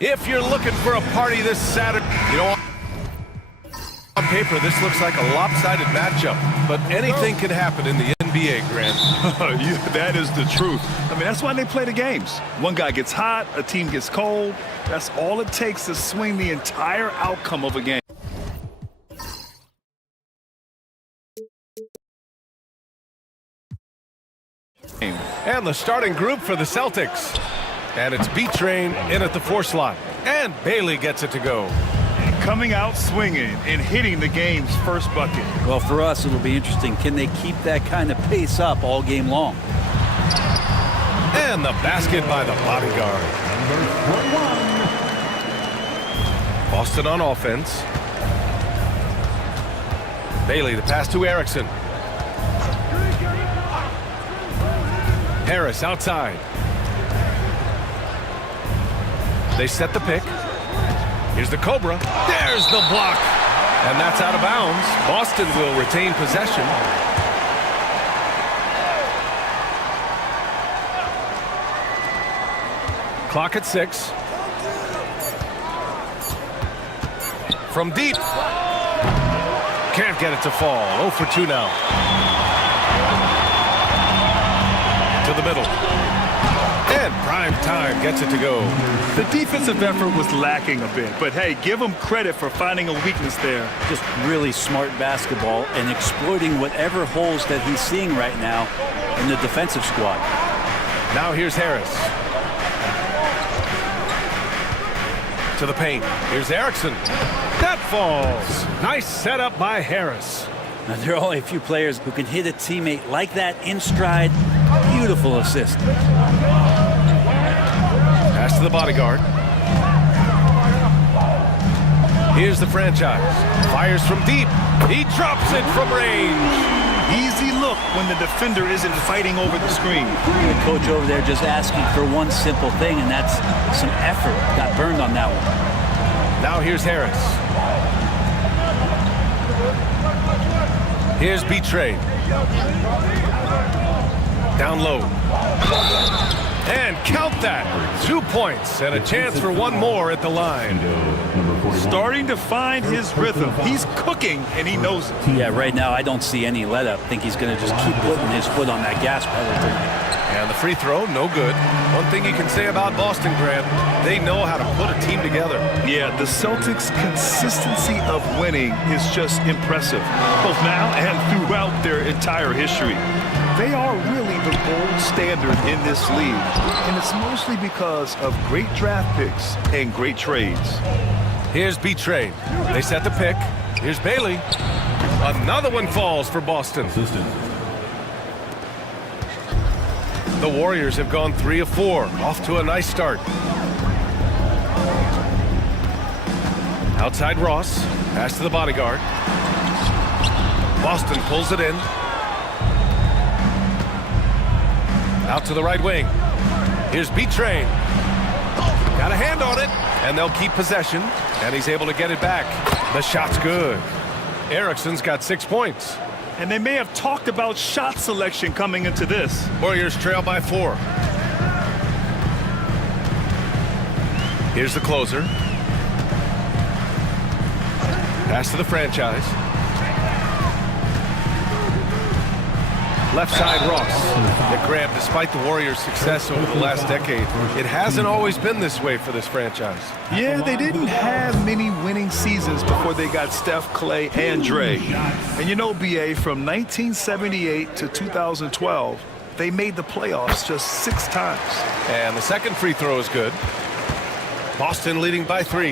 If you're looking for a party this Saturday, you know, on paper, this looks like a lopsided matchup, but anything can happen in the NBA, Grant. That is the truth. I mean, that's why they play the games. One guy gets hot, a team gets cold. That's all it takes to swing the entire outcome of a game. And the starting group for the Celtics. And it's B-Train in at the 4 slot. And Bailey gets it to go. Coming out swinging and hitting the game's first bucket. Well, for us, it'll be interesting. Can they keep that kind of pace up all game long? And the basket by the bodyguard. Boston on offense. Bailey, the pass to Erickson. Harris outside. They set the pick. Here's the Cobra. There's the block. And that's out of bounds. Boston will retain possession. Clock at 6. From deep. Can't get it to fall. 0 for 2 now. To the middle. And prime time gets it to go. The defensive effort was lacking a bit, but hey, give them credit for finding a weakness there. Just really smart basketball and exploiting whatever holes that he's seeing right now in the defensive squad. Now here's Harris. To the paint. Here's Erickson. That falls. Nice setup by Harris. Now, there are only a few players who can hit a teammate like that in stride. Beautiful assist. Pass to the bodyguard. Here's the franchise. Fires from deep. He drops it from range. Easy look when the defender isn't fighting over the screen. The coach over there just asking for one simple thing, and that's some effort. Got burned on that one. Now here's Harris. Here's B-Train. Down low. And count that. 2 points and a chance for one more at the line. Starting to find his rhythm. He's cooking, and he knows it. Yeah, right now I don't see any let up. I think he's going to just keep putting his foot on that gas pedal tonight. And the free throw, no good. One thing you can say about Boston, Grant, they know how to put a team together. Yeah, the Celtics' consistency of winning is just impressive, both now and throughout their entire history. They are really the gold standard in this league, and it's mostly because of great draft picks and great trades. Here's B-Train. They set the pick. Here's Bailey. Another one falls for Boston. The Warriors have gone 3 of 4. Off to a nice start. Outside Ross. Pass to the bodyguard. Boston pulls it in. Out to the right wing. Here's B-Train. Got a hand on it. And they'll keep possession. And he's able to get it back. The shot's good. Erickson's got 6 points. And they may have talked about shot selection coming into this. Warriors trail by 4. Here's the closer. Pass to the franchise. Left side Ross. Nick Graham, despite the Warriors' success over the last decade, it hasn't always been this way for this franchise. Yeah, they didn't have many winning seasons before they got Steph, Clay, and Dre. And you know, BA, from 1978 to 2012, they made the playoffs just 6 times. And the second free throw is good. Boston leading by 3.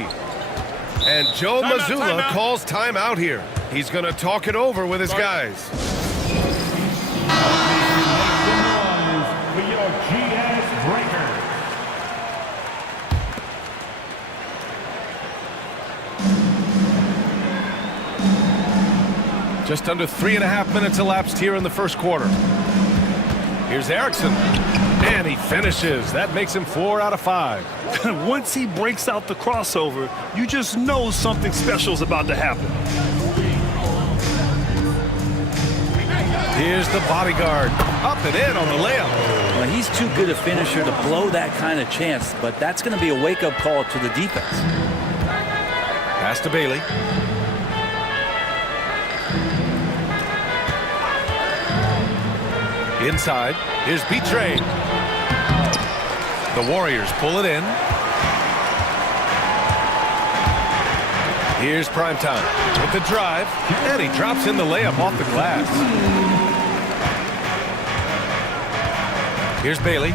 And Joe Mazzulla calls timeout here. He's going to talk it over with his guys. Just under 3.5 minutes elapsed here in the first quarter. Here's Erickson. And he finishes. That makes him 4 out of 5. Once he breaks out the crossover, you just know something special is about to happen. Here's the bodyguard. Up and in on the layup. Well, he's too good a finisher to blow that kind of chance, but that's going to be a wake-up call to the defense. Pass to Bailey. Inside, here's B-Train. The Warriors pull it in. Here's Primetime with the drive, and he drops in the layup off the glass. Here's Bailey.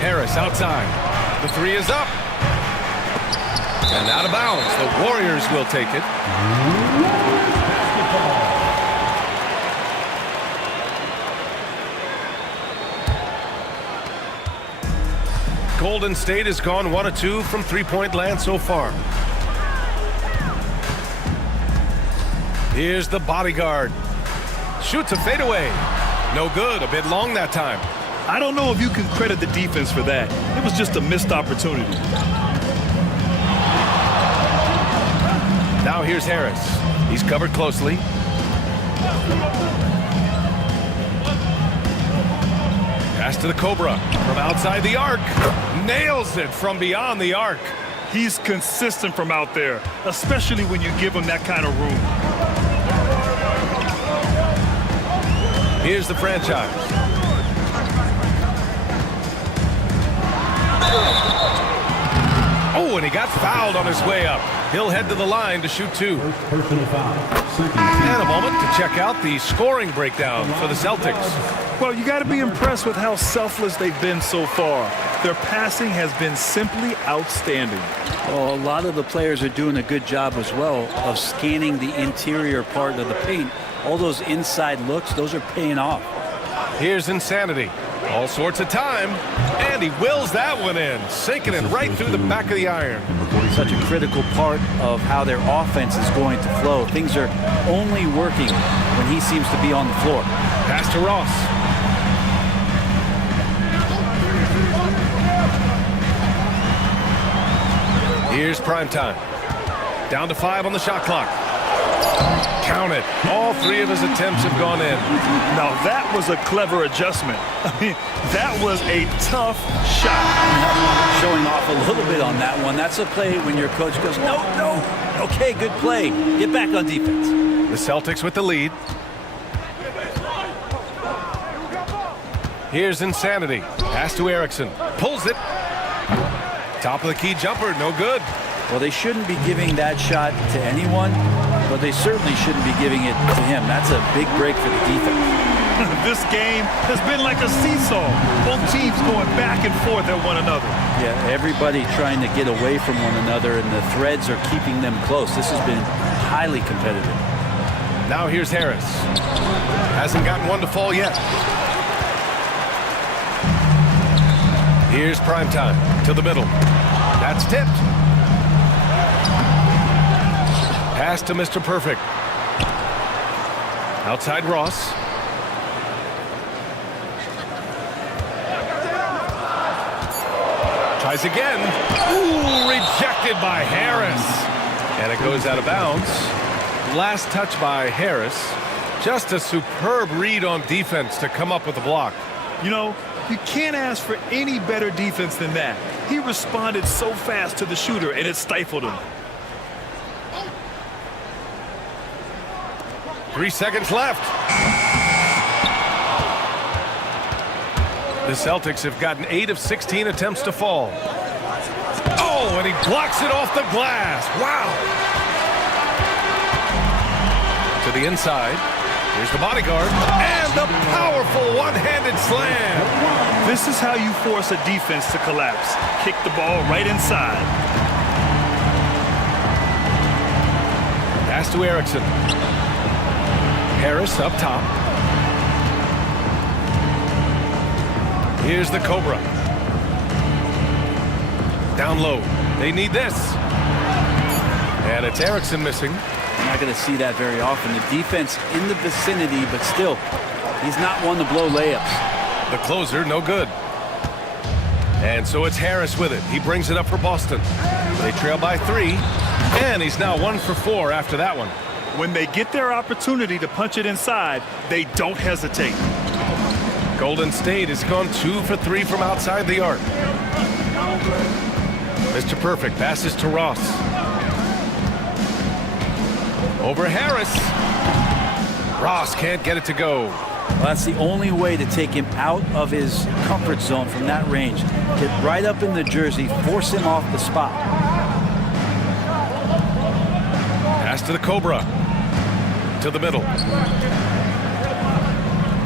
Harris outside. The three is up. And out of bounds. The Warriors will take it. Golden State has gone 1 of 2 from three-point land so far. Here's the bodyguard. Shoots a fadeaway. No good. A bit long that time. I don't know if you can credit the defense for that. It was just a missed opportunity. Now here's Harris. He's covered closely. Pass to the Cobra from outside the arc. Nails it from beyond the arc. He's consistent from out there, especially when you give him that kind of room. Here's the franchise. Oh, and he got fouled on his way up. He'll head to the line to shoot 2. And a moment to check out the scoring breakdown for the Celtics. Well, you got to be impressed with how selfless they've been so far. Their passing has been simply outstanding. Well, a lot of the players are doing a good job as well of scanning the interior part of the paint. All those inside looks, those are paying off. Here's Insanity. All sorts of time. And he wills that one in, sinking it right through the back of the iron. Such a critical part of how their offense is going to flow. Things are only working when he seems to be on the floor. Pass to Ross. Here's Primetime. Down to 5 on the shot clock. Count it. All 3 of his attempts have gone in. Now that was a clever adjustment. I mean, that was a tough shot. Showing off a little bit on that one. That's a play when your coach goes, no, no. Okay, good play. Get back on defense. The Celtics with the lead. Here's Insanity. Pass to Erickson. Pulls it. Top of the key jumper. No good. Well, they shouldn't be giving that shot to anyone, but they certainly shouldn't be giving it to him. That's a big break for the defense. This game has been like a seesaw. Both teams going back and forth at one another. Yeah, everybody trying to get away from one another, and the threads are keeping them close. This has been highly competitive. Now here's Harris. Hasn't gotten one to fall yet. Here's Primetime to the middle. That's tipped. Pass to Mr. Perfect. Outside Ross. Tries again. Ooh, rejected by Harris. And it goes out of bounds. Last touch by Harris. Just a superb read on defense to come up with the block. You know, you can't ask for any better defense than that. He responded so fast to the shooter, and it stifled him. 3 seconds left. The Celtics have gotten 8 of 16 attempts to fall. Oh, and he blocks it off the glass. Wow. To the inside. Here's the bodyguard. And the powerful one-handed slam. This is how you force a defense to collapse. Kick the ball right inside. Pass to Erickson. Harris up top. Here's the Cobra. Down low. They need this. And it's Erickson missing. You're not going to see that very often. The defense in the vicinity, but still, he's not one to blow layups. The closer, no good. And so it's Harris with it. He brings it up for Boston. They trail by 3. And he's now 1 for 4 after that one. When they get their opportunity to punch it inside, they don't hesitate. Golden State has gone 2 for 3 from outside the arc. Mr. Perfect passes to Ross. Over Harris. Ross can't get it to go. Well, that's the only way to take him out of his comfort zone from that range. Get right up in the jersey, force him off the spot. Pass to the Cobra. To the middle.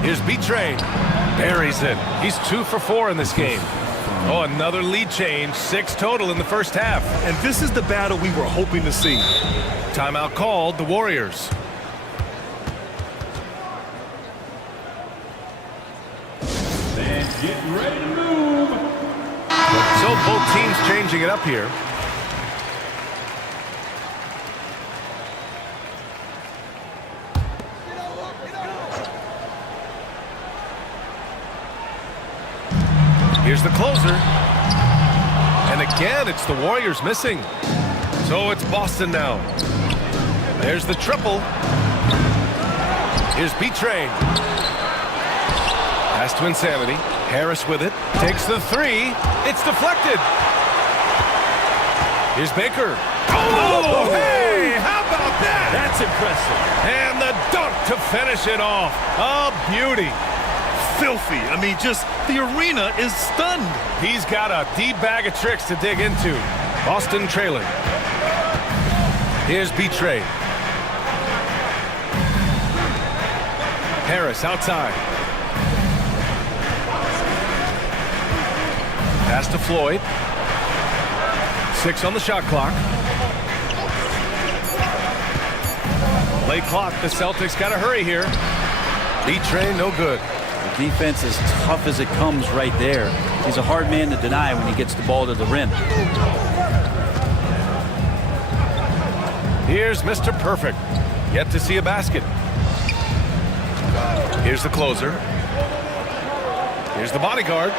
Here's B-Train. Buries it. He's 2 for 4 in this game. Oh, another lead change. 6 total in the first half. And this is the battle we were hoping to see. Timeout called, the Warriors. Get ready to move. So both teams changing it up here. Here's the closer. And again, it's the Warriors missing. So it's Boston now. There's the triple. Here's B-Train. Pass to Insanity. Harris with it. Takes the 3. It's deflected. Here's Baker. Oh, hey! How about that? That's impressive. And the dunk to finish it off. A beauty. Filthy. I mean, just the arena is stunned. He's got a deep bag of tricks to dig into. Boston trailing. Here's B-Train. Harris outside. Pass to Floyd. 6 on the shot clock. Late clock. The Celtics got to hurry here. B-Train, no good. The defense is tough as it comes right there. He's a hard man to deny when he gets the ball to the rim. Here's Mr. Perfect. Yet to see a basket. Here's the closer. Here's the bodyguard.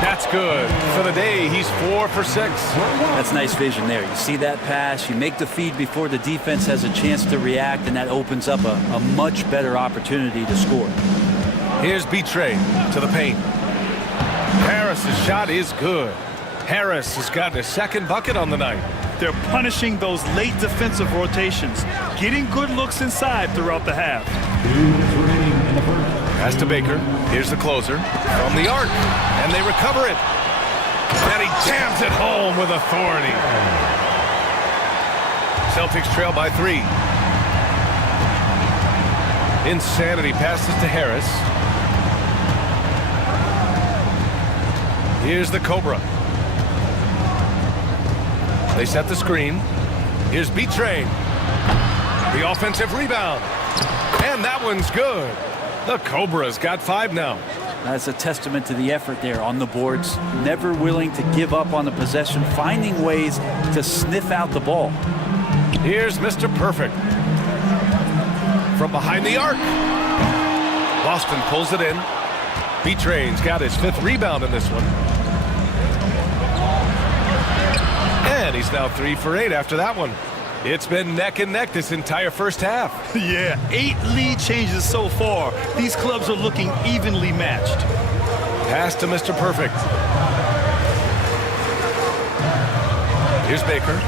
That's good. For the day, he's 4 for 6. That's nice vision there. You see that pass, you make the feed before the defense has a chance to react, and that opens up a much better opportunity to score. Here's B-Train to the paint. Harris's shot is good. Harris has gotten his 2nd bucket on the night. They're punishing those late defensive rotations, getting good looks inside throughout the half. Pass to Baker. Here's the closer from the arc, and they recover it. And he jams it home with authority. Celtics trail by 3. Insanity passes to Harris. Here's the Cobra. They set the screen. Here's B-Train. The offensive rebound. And that one's good. The Cobra's got 5 now. That's a testament to the effort there on the boards. Never willing to give up on the possession, finding ways to sniff out the ball. Here's Mr. Perfect. From behind the arc. Boston pulls it in. B-Train's got his 5th rebound in this one. And he's now 3 for 8 after that one. It's been neck and neck this entire first half. Yeah, 8 lead changes so far. These clubs are looking evenly matched. Pass to Mr. Perfect. Here's Baker.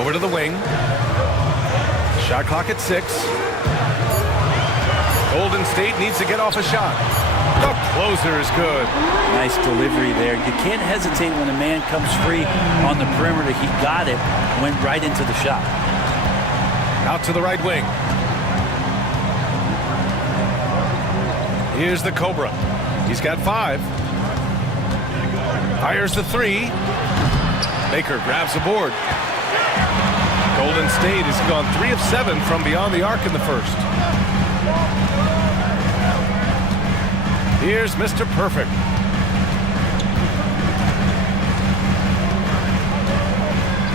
Over to the wing. Shot clock at 6. Golden State needs to get off a shot. The closer is good. Nice delivery there. You can't hesitate when a man comes free on the perimeter. He got it, went right into the shot. Out to the right wing. Here's the Cobra. He's got 5. Fires the 3. Baker grabs the board. Golden State has gone 3 of 7 from beyond the arc in the first. Here's Mr. Perfect.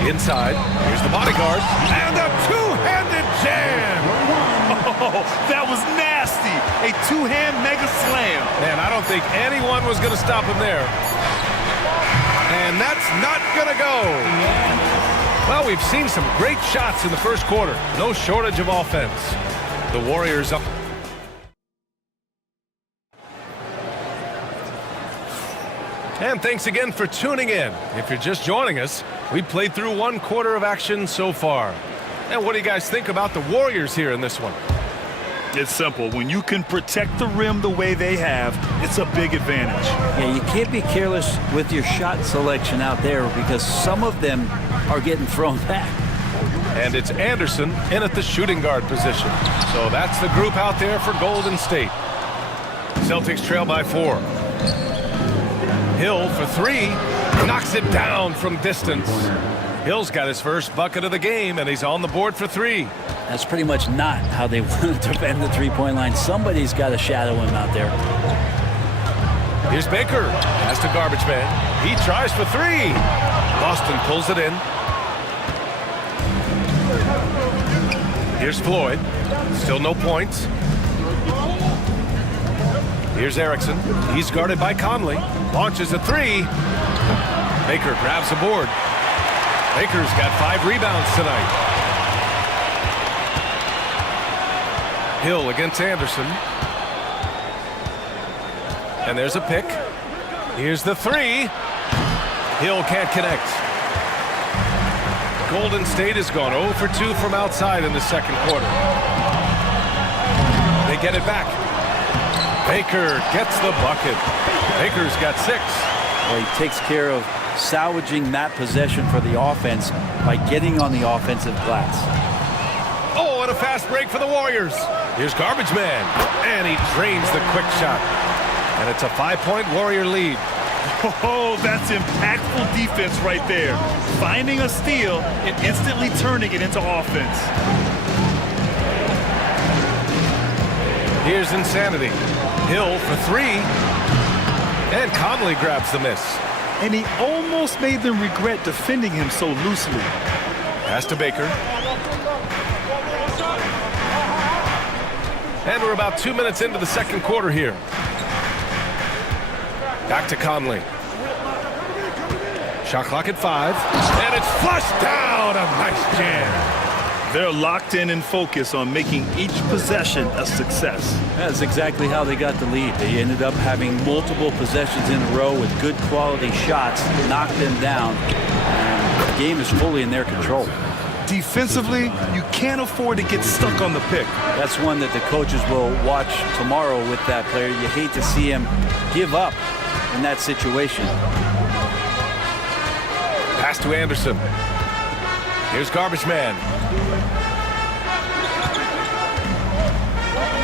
Inside. Here's the bodyguard. And a two-handed jam. Oh, that was nasty. A 2-hand mega slam. Man, I don't think anyone was going to stop him there. And that's not going to go. Well, we've seen some great shots in the first quarter. No shortage of offense. The Warriors up. And thanks again for tuning in. If you're just joining us, we played through one quarter of action so far. And what do you guys think about the Warriors here in this one? It's simple. When you can protect the rim the way they have, it's a big advantage. Yeah, you can't be careless with your shot selection out there because some of them are getting thrown back. And it's Anderson in at the shooting guard position. So that's the group out there for Golden State. Celtics trail by 4. Hill for 3. Knocks it down from distance. Hill's got his first bucket of the game, and he's on the board for 3. That's pretty much not how they want to defend the three-point line. Somebody's got to shadow him out there. Here's Baker. Pass to Garbage Man. He tries for 3. Boston pulls it in. Here's Floyd. Still no points. Here's Erickson. He's guarded by Conley. Launches a 3. Baker grabs the board. Baker's got 5 rebounds tonight. Hill against Anderson. And there's a pick. Here's the 3. Hill can't connect. Golden State has gone 0 for 2 from outside in the second quarter. They get it back. Baker gets the bucket. Baker's got 6. Well, he takes care of salvaging that possession for the offense by getting on the offensive glass. Oh, and a fast break for the Warriors. Here's Garbage Man, and he drains the quick shot. And it's a 5-point Warrior lead. Oh, that's impactful defense right there. Finding a steal and instantly turning it into offense. Here's Insanity. Hill for 3. And Conley grabs the miss. And he almost made them regret defending him so loosely. Pass to Baker. And we're about 2 minutes into the second quarter here. Back to Conley. Shot clock at 5. And it's flushed down. A nice jam. They're locked in and focused on making each possession a success. That's exactly how they got the lead. They ended up having multiple possessions in a row with good quality shots, knocked them down, and the game is fully in their control. Defensively, you can't afford to get stuck on the pick. That's one that the coaches will watch tomorrow with that player. You hate to see him give up in that situation. Pass to Anderson. Here's Garbage Man.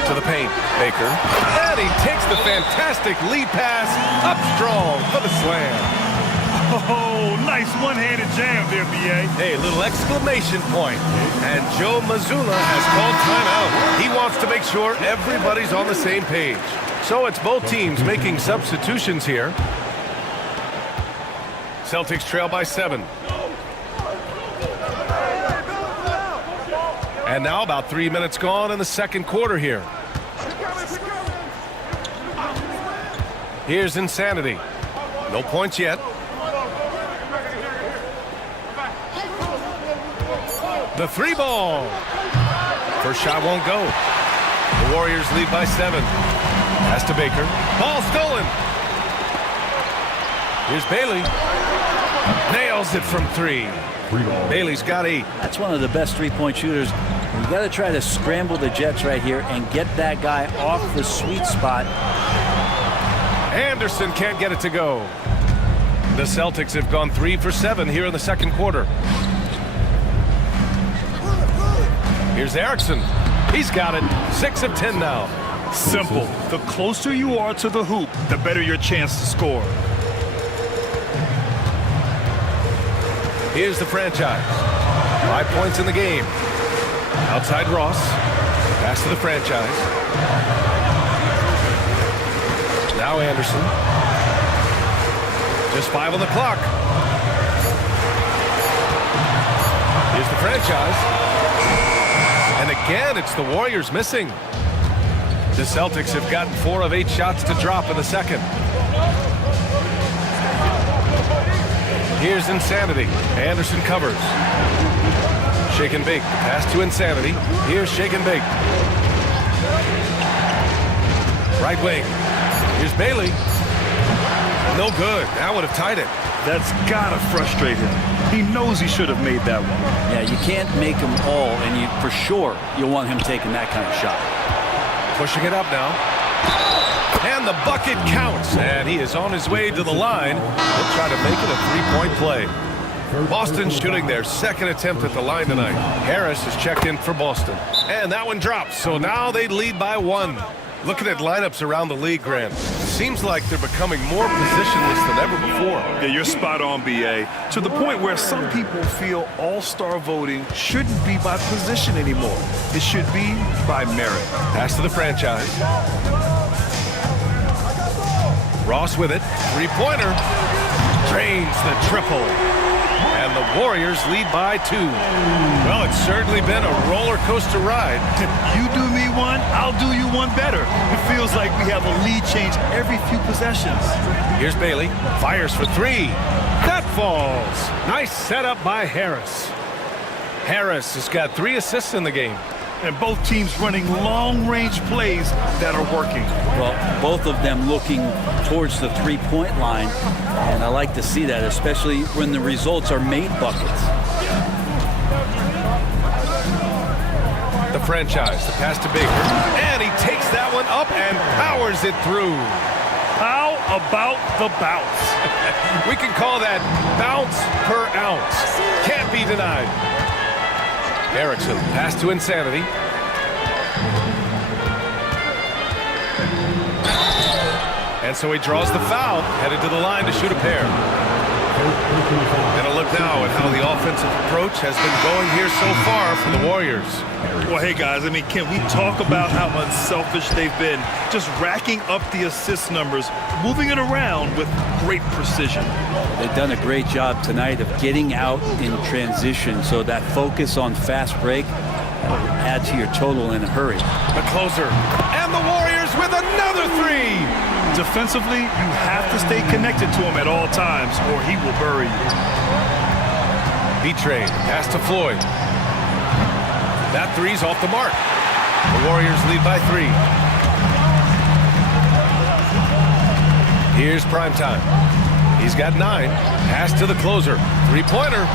To the paint. Baker. And he takes the fantastic lead pass up strong for the slam. Oh, nice one-handed jam there, B.A. Hey, little exclamation point. And Joe Mazzulla has called timeout. He wants to make sure everybody's on the same page. So it's both teams making substitutions here. Celtics trail by 7. And now about 3 minutes gone in the second quarter here. Here's Insanity. No points yet. The 3 ball. First shot won't go. The Warriors lead by 7. Pass to Baker. Ball stolen. Here's Bailey. Nails it from 3. Bailey's got 8. That's one of the best three-point shooters. You got to try to scramble the Jets right here and get that guy off the sweet spot. Anderson can't get it to go. The Celtics have gone 3 for 7 here in the second quarter. Here's Erickson. He's got it. 6 of 10 now. Simple. The closer you are to the hoop, the better your chance to score. Here's the franchise. 5 points in the game. Outside Ross. Pass to the franchise. Now Anderson. Just 5 on the clock. Here's the franchise. And again, it's the Warriors missing. The Celtics have gotten 4 of 8 shots to drop in the second. Here's Insanity. Anderson covers. Shake and bake. Pass to Insanity. Here's Shake and bake. Right wing. Here's Bailey. No good. That would have tied it. That's gotta frustrate him. He knows he should have made that one. Yeah, you can't make them all, and for sure you want him taking that kind of shot. Pushing it up now. And the bucket counts. And he is on his way to the line. He'll try to make it a three-point play. Boston shooting their second attempt at the line tonight. Harris is checked in for Boston. And that one drops. So now they lead by 1. Looking at lineups around the league, Grant, seems like they're becoming more positionless than ever before. Yeah, you're spot on, B.A. To the point where some people feel all-star voting shouldn't be by position anymore. It should be by merit. Pass to the franchise. Ross with it. Three-pointer. Drains the triple. And the Warriors lead by 2. Well, it's certainly been a roller coaster ride. You do me one, I'll do you one better. It feels like we have a lead change every few possessions. Here's Bailey. Fires for 3. That falls. Nice setup by Harris. Harris has got 3 assists in the game. And both teams running long-range plays that are working. Well, both of them looking towards the three-point line, and I like to see that, especially when the results are made buckets. The franchise, the pass to Baker, and he takes that one up and powers it through. How about the bounce? We can call that bounce per ounce. Can't be denied. Erickson, pass to Insanity. And so he draws the foul, headed to the line to shoot a pair. And a look now at how the offensive approach has been going here so far for the Warriors. Well, hey, guys, I mean, can we talk about how unselfish they've been? Just racking up the assist numbers, moving it around with great precision. They've done a great job tonight of getting out in transition, so that focus on fast break add to your total in a hurry. The closer, and the Warriors with another 3. Defensively, you have to stay connected to him at all times, or he will bury you. B-Train, pass to Floyd. That 3's off the mark. The Warriors lead by 3. Here's Primetime. He's got 9. Pass to the closer. Three-pointer.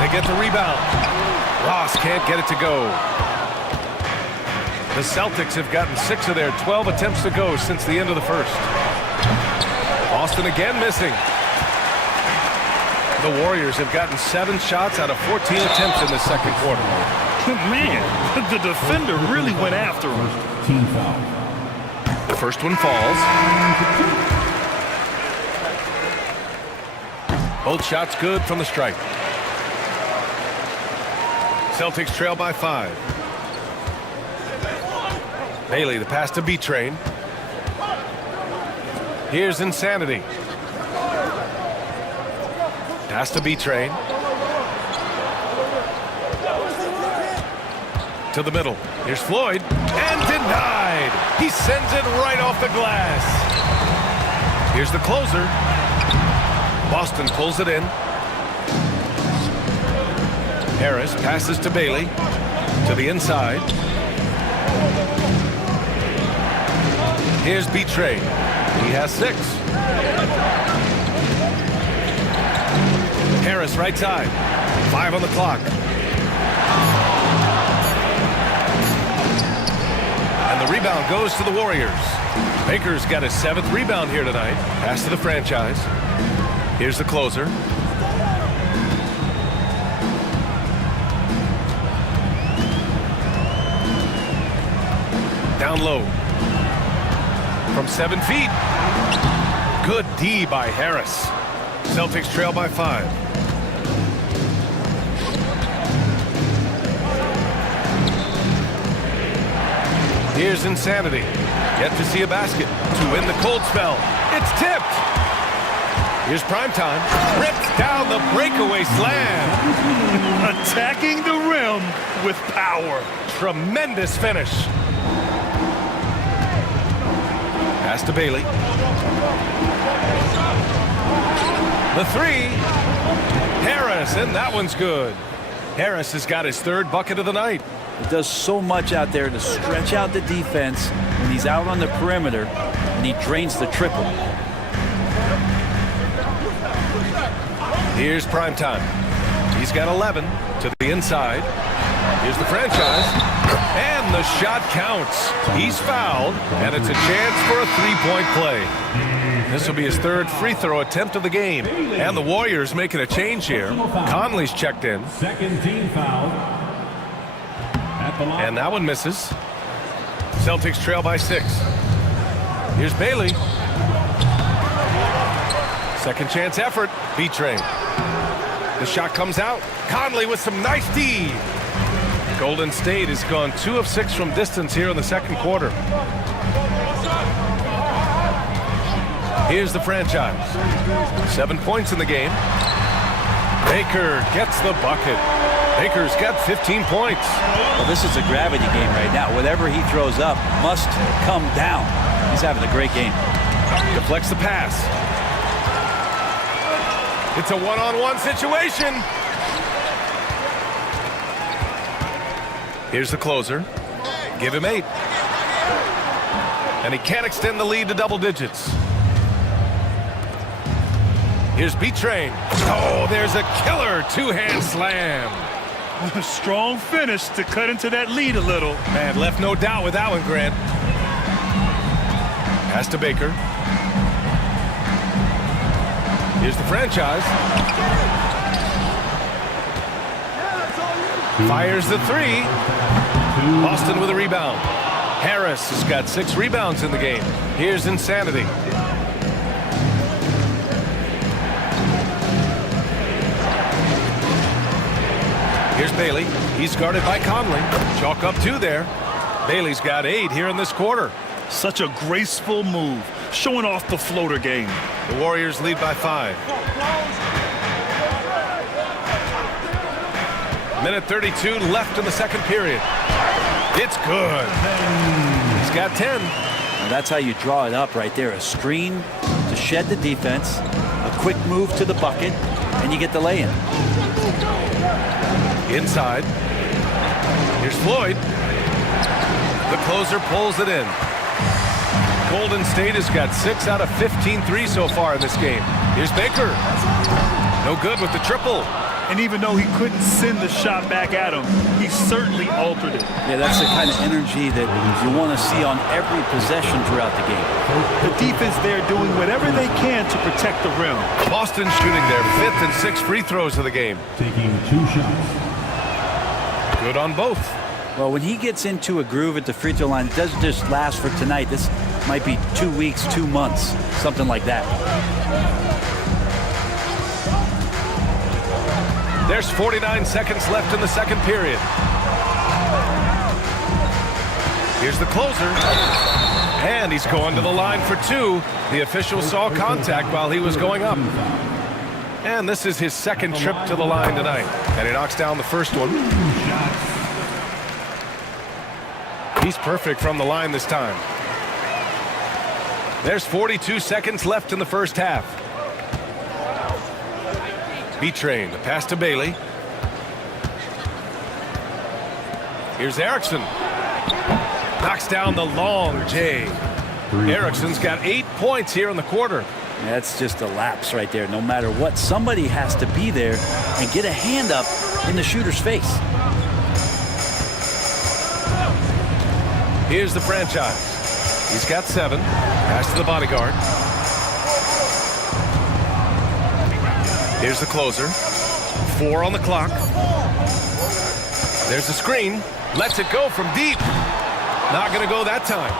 They get the rebound. Ross can't get it to go. The Celtics have gotten 6 of their 12 attempts to go since the end of the first. Boston again missing. The Warriors have gotten 7 shots out of 14 attempts in the second quarter. Man, the defender really went after him. Team foul. The first one falls. Both shots good from the stripe. Celtics trail by 5. Bailey, the pass to B-Train. Here's Insanity. Pass to B-Train. To the middle. Here's Floyd. And denied. He sends it right off the glass. Here's the closer. Boston pulls it in. Harris passes to Bailey. To the inside. Here's B-Train. He has 6. Harris right side. 5 on the clock. And the rebound goes to the Warriors. Baker's got his 7th rebound here tonight. Pass to the franchise. Here's the closer. Down low. From 7 feet. Good D by Harris. Celtics trail by 5. Here's Insanity. Yet to see a basket to win the cold spell. It's tipped. Here's Primetime. Ripped down the breakaway slam. Attacking the rim with power. Tremendous finish. Pass to Bailey. The three. Harris, and that one's good. Harris has got his third bucket of the night. He does so much out there to stretch out the defense when he's out on the perimeter, and he drains the triple. Here's Primetime. He's got 11 to the inside. Here's the franchise. And the shot counts. He's fouled, and it's a chance for a three-point play. This will be his third free throw attempt of the game. And the Warriors making a change here. Conley's checked in. Second team foul. At the line. And that one misses. Celtics trail by 6. Here's Bailey. Second chance effort. B-Train. The shot comes out. Conley with some nice D. Golden State has gone 2 of 6 from distance here in the second quarter. Here's the franchise. 7 points in the game. Baker gets the bucket. Baker's got 15 points. Well, this is a gravity game right now. Whatever he throws up must come down. He's having a great game. Deflects the pass. It's a one-on-one situation. Here's the closer. Give him 8. And he can't extend the lead to double digits. Here's B-Train. Oh, there's a killer two-hand slam. A strong finish to cut into that lead a little. Man, left no doubt with that one, Grant. Pass to Baker. Here's the franchise. Fires the 3. Boston with a rebound. Harris has got 6 rebounds in the game. Here's Insanity. Here's Bailey. He's guarded by Conley. Chalk up 2 there. Bailey's got 8 here in this quarter. Such a graceful move, showing off the floater game. The Warriors lead by 5. Minute 32 left in the second period. It's good. He's got 10. And that's how you draw it up right there. A screen to shed the defense, a quick move to the bucket, and you get the lay-in. Inside. Here's Floyd. The closer pulls it in. Golden State has got 6 out of 15 threes so far in this game. Here's Baker. No good with the triple. And even though he couldn't send the shot back at him, he certainly altered it. Yeah, that's the kind of energy that you want to see on every possession throughout the game. The defense there doing whatever they can to protect the rim. Boston shooting their 5th and 6th free throws of the game. Taking 2 shots. Good on both. Well, when he gets into a groove at the free throw line, it doesn't just last for tonight. This might be 2 weeks, 2 months, something like that. There's 49 seconds left in the second period. Here's the closer. And he's going to the line for 2. The official saw contact while he was going up. And this is his second trip to the line tonight. And he knocks down the first one. He's perfect from the line this time. There's 42 seconds left in the first half. B-Train, the pass to Bailey. Here's Erickson. Knocks down the long J. Erickson's got 8 points here in the quarter. That's just a lapse right there. No matter what, somebody has to be there and get a hand up in the shooter's face. Here's the franchise. He's got 7. Pass to the bodyguard. Here's the closer. 4 on the clock. There's the screen. Lets it go from deep. Not going to go that time.